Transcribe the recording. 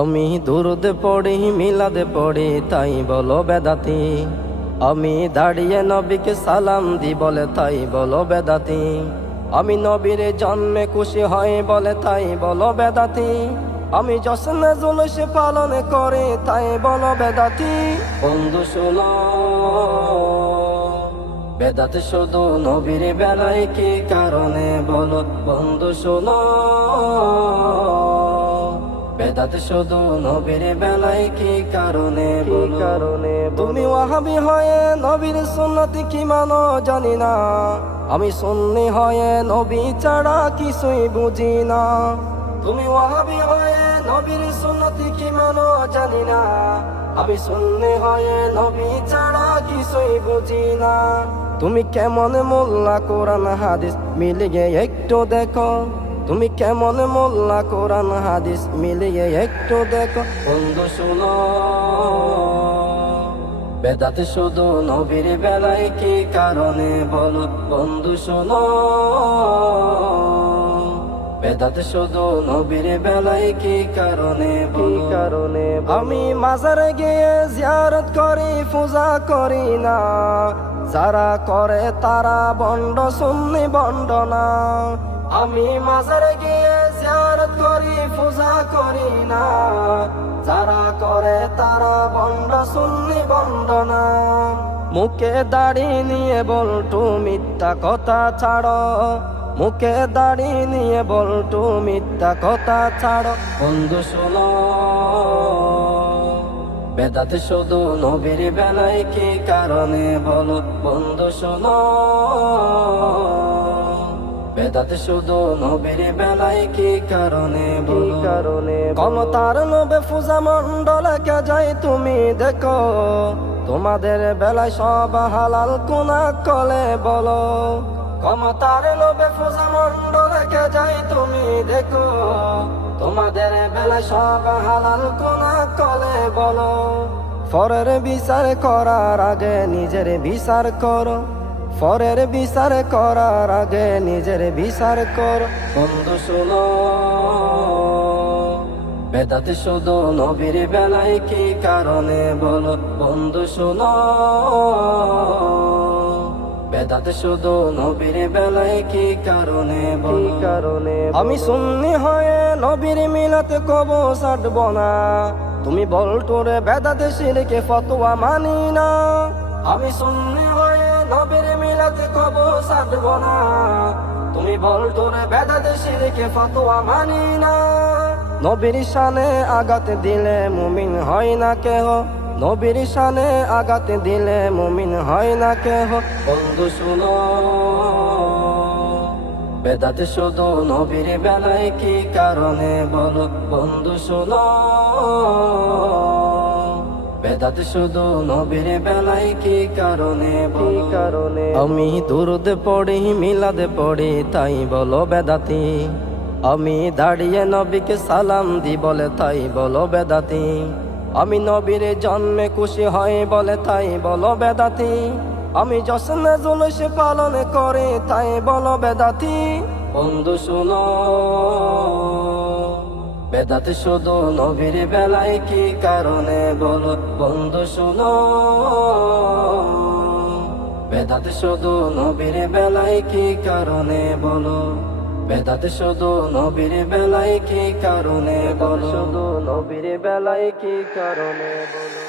আমি দুরুদ পড়ি মিলাদ পড়ি তাই বলো বেদাতি। আমি দাঁড়িয়ে নবীকে সালাম দি বলে তাই বলো বেদাতি। আমি নবীর জন্মে খুশি হয় বলে তাই বলো বেদাতি। আমি জশ্নে জুলুস পালন করে তাই বলো বেদাতি। বন্ধু শোনো, বেদাত শুধু নবীর বেলায় কি কারণে বলো বন্ধু শোনো। বেদাত শুধু নবীর বেলায় কি কারণে বলো। তুমি ওয়াহাবি হয়ে নবীর সুন্নতি কি মানো জানি না, আমি সুন্নি হয়ে নবী ছাড়া কিছুই বুঝি না। তুমি ওয়াহাবি হয়ে নবীর সুন্নতি কি মানো জানি না, আমি সুন্নি হয়ে নবী ছাড়া কিছুই বুঝি না। তুমি কেমন মোল্লা কোরআন হাদিস মিলিয়ে একটু দেখো, তুমি কেমন মোল্লা কোরআন হাদিস মিলিয়ে একটু দেখো। বন্ধু শোনো, বেদাত শুধু নবীর বেলায় কি কারণে বলো বন্ধু শোনো। বেদাত শুধু নবীর বেলায় কি কারণে বলো। আমি মাজারে গিয়ে জিয়ারত করি পূজা করি না, যারা করে তারা বন্ড সুন্নি বন্ড না। আমি মাজারে গিয়ে জিয়ারত করি পূজা করি না, যারা করে তারা বন্ড সুন্নি বন্ড না। মুখে দাড়ি নিয়ে বলটু মিথ্যা কথা ছাড়ো, মুখে দাড়ি নিয়ে বলটু মিথ্যা কথা ছাড়ো। বন্ধু শোনো, বেদাত শুধু নবীর বেলায় কি কারণে বলো বন্ধু শোনো। বেদাত শুধু নবীর বেলায় কি কারণে বলো। ক্ষমতার লোভে পূজা মণ্ডলকে যাই তুমি দেখো, তোমাদের বেলায় সব হালাল কোনা কলে বলো। ক্ষমতার লোভে পূজা মণ্ডলকে যাই তুমি দেখো, তোমাদের বেলায় সব হালাল কোনা কলে বলো। পরের বিচার করার আগে নিজের বিচার করো, পরের বিচার করার আগে নিজের বিচার করো। বন্ধু শোনো, বেদাত শুধু নবীর বেলায় কি কারণে বলো বন্ধু শোনো। বেদাত শুধু নবীর বেলায় কি কারণে বলো। আমি সুন্নি হয়ে নবীর মিলাত কবো ছাড়ব না, তুমি বলটোরে বেদাত শিরকে ফতোয়া মানি না। আমি সুন্নি হয়ে নবীর মিলাত কবো ছাড়ব না, তুমি বলটোরে বেদাত শিরকে ফতোয়া মানি না। নবীর শানে আঘাত দিলে মুমিন হয় না কেহ, নবীর শানে আঘাত দিলে মুমিন হয় না কেহ। বন্ধু শোনো, বেদাত শুধু নবীর বেলায় কি কারণে বলো বন্ধু শোনো। বেদাত শুধু নবীর বেলায় কি কারণে বলো। আমি দুরুদ পড়ি মিলাদ পড়ি তাই বলো বেদাতি। আমি দাঁড়িয়ে নবীকে সালাম দি বলে তাই বলো বেদাতি। আমি নবীর জন্মে খুশি হয় বলে তাই বলো বেদাতি। আমি জশ্নে জুলুস পালন করে তাই বলো বেদাতি। বন্ধু শোনো, বেদাত শুধু নবীর বেলায় কি কারণে বলো বন্ধু শোনো। বেদাত শুধু নবীর বেলায় কি কারণে বলো। বেদাত শুধু নবীর বেলায় কি কারণে বলো। নবীর বেলায় কি কারণে বলো।